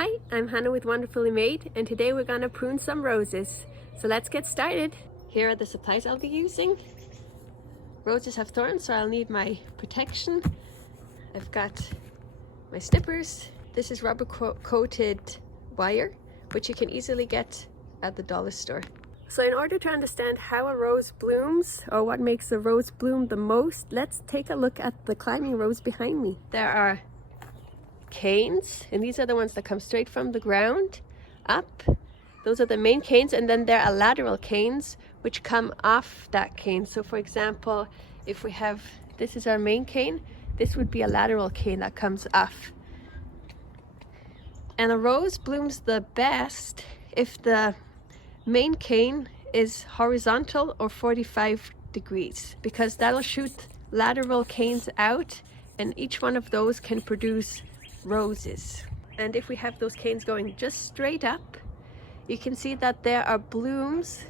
Hi, I'm Hannah with Wonderfully Made, and today we're gonna prune some roses. So let's get started. Here are the supplies I'll be using. Roses have thorns, so I'll need my protection. I've got my snippers. This is rubber coated wire, which you can easily get at the dollar store. So in order to understand how a rose blooms, or what makes a rose bloom the most, let's take a look at the climbing rose behind me. There are canes, and these are the ones that come straight from the ground up. Those are the main canes, and then there are lateral canes which come off that cane. So for example, if we have, this is our main cane, this would be a lateral cane that comes off. And a rose blooms the best if the main cane is horizontal or 45 degrees, because that'll shoot lateral canes out, and each one of those can produce roses. And if we have those canes going just straight up, you can see that there are blooms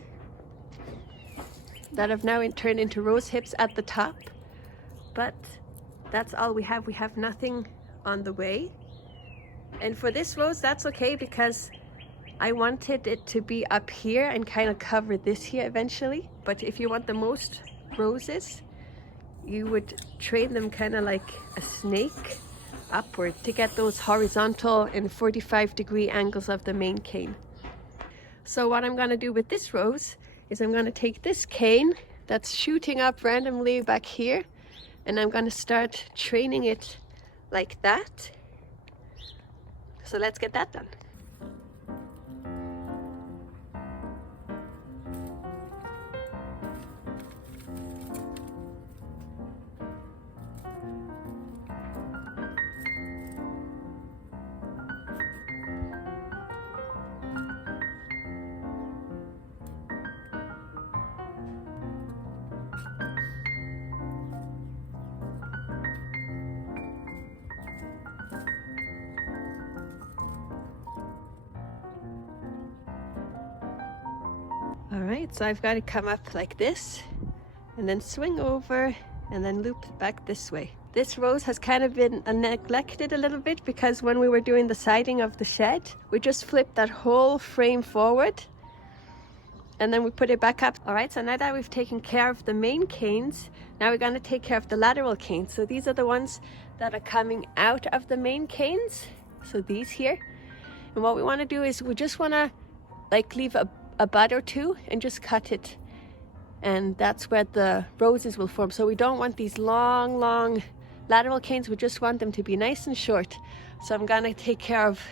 that have now turned into rose hips at the top, but that's all we have. We have nothing on the way. And for this rose, that's okay, because I wanted it to be up here and kind of cover this here eventually. But if you want the most roses, you would train them kind of like a snake upward to get those horizontal and 45-degree angles of the main cane. So what I'm going to do with this rose is I'm going to take this cane that's shooting up randomly back here, and I'm going to start training it like that. So let's get that done. Alright, so I've got to come up like this and then swing over and then loop back this way. This rose has kind of been neglected a little bit, because when we were doing the siding of the shed, we just flipped that whole frame forward and then we put it back up. Alright, so now that we've taken care of the main canes, now we're going to take care of the lateral canes. So these are the ones that are coming out of the main canes, so these here. And what we want to do is we just want to like leave a bud or two and just cut it, and that's where the roses will form. So we don't want these long lateral canes, we just want them to be nice and short. So I'm gonna take care of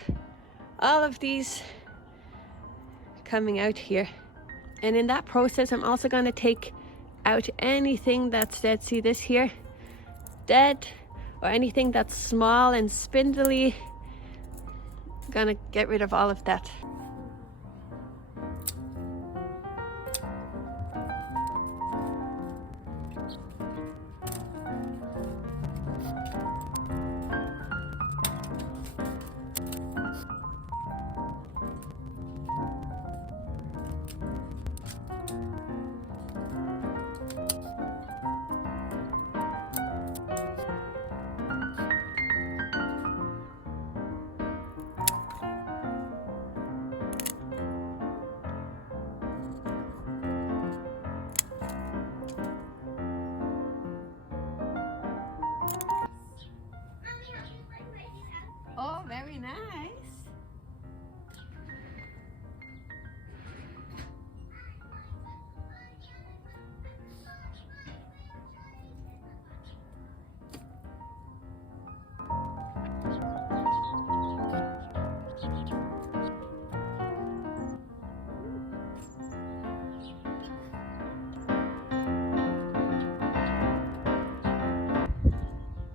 all of these coming out here, and in that process I'm also gonna take out anything that's dead. See this here, dead, or anything that's small and spindly. I'm gonna get rid of all of that. Oh, very nice.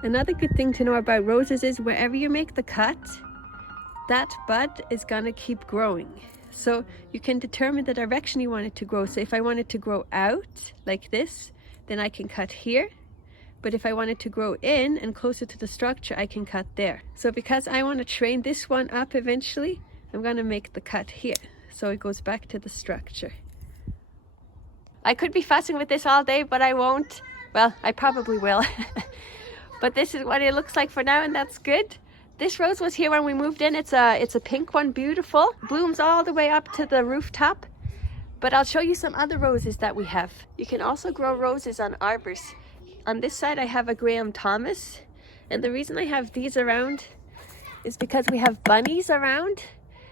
Another good thing to know about roses is wherever you make the cut, that bud is gonna keep growing. So you can determine the direction you want it to grow. So if I want it to grow out like this, then I can cut here. But if I want it to grow in and closer to the structure, I can cut there. So because I want to train this one up eventually, I'm gonna make the cut here, so it goes back to the structure. I could be fussing with this all day, but I won't. Well, I probably will. But this is what it looks like for now, and that's good. This rose was here when we moved in. It's a pink one, beautiful. Blooms all the way up to the rooftop. But I'll show you some other roses that we have. You can also grow roses on arbors. On this side I have a Graham Thomas. And the reason I have these around is because we have bunnies around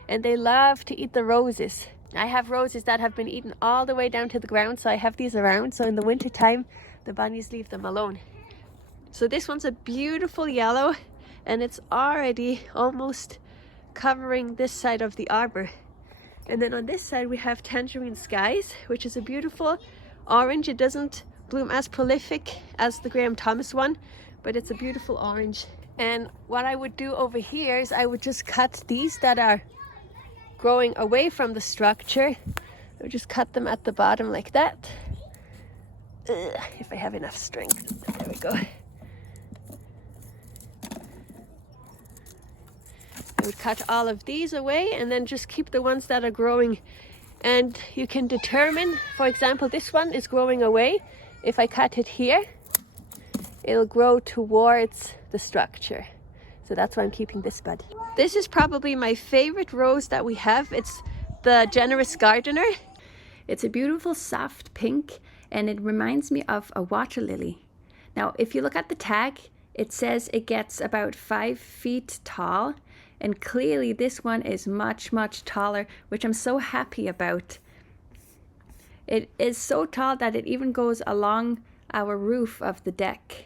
and they love to eat the roses. I have roses that have been eaten all the way down to the ground, so I have these around. So in the winter time, the bunnies leave them alone. So this one's a beautiful yellow and it's already almost covering this side of the arbor. And then on this side we have Tangerine Skies, which is a beautiful orange. It doesn't bloom as prolific as the Graham Thomas one, but it's a beautiful orange. And what I would do over here is I would just cut these that are growing away from the structure. I would just cut them at the bottom like that. If I have enough strength. There we go. I would cut all of these away and then just keep the ones that are growing. And you can determine, for example, this one is growing away. If I cut it here, it'll grow towards the structure. So that's why I'm keeping this bud. This is probably my favorite rose that we have. It's the Generous Gardener. It's a beautiful soft pink and it reminds me of a water lily. Now, if you look at the tag, it says it gets about 5 feet tall. And clearly this one is much, much taller, which I'm so happy about. It is so tall that it even goes along our roof of the deck.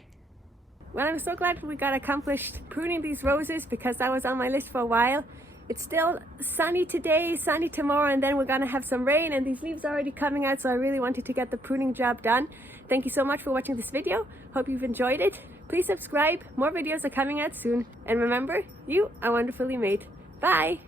Well, I'm so glad we got accomplished pruning these roses because that was on my list for a while. It's still sunny today, sunny tomorrow, and then we're gonna have some rain and these leaves are already coming out, so I really wanted to get the pruning job done. Thank you so much for watching this video. Hope you've enjoyed it. Please subscribe. More videos are coming out soon. And remember, you are wonderfully made. Bye!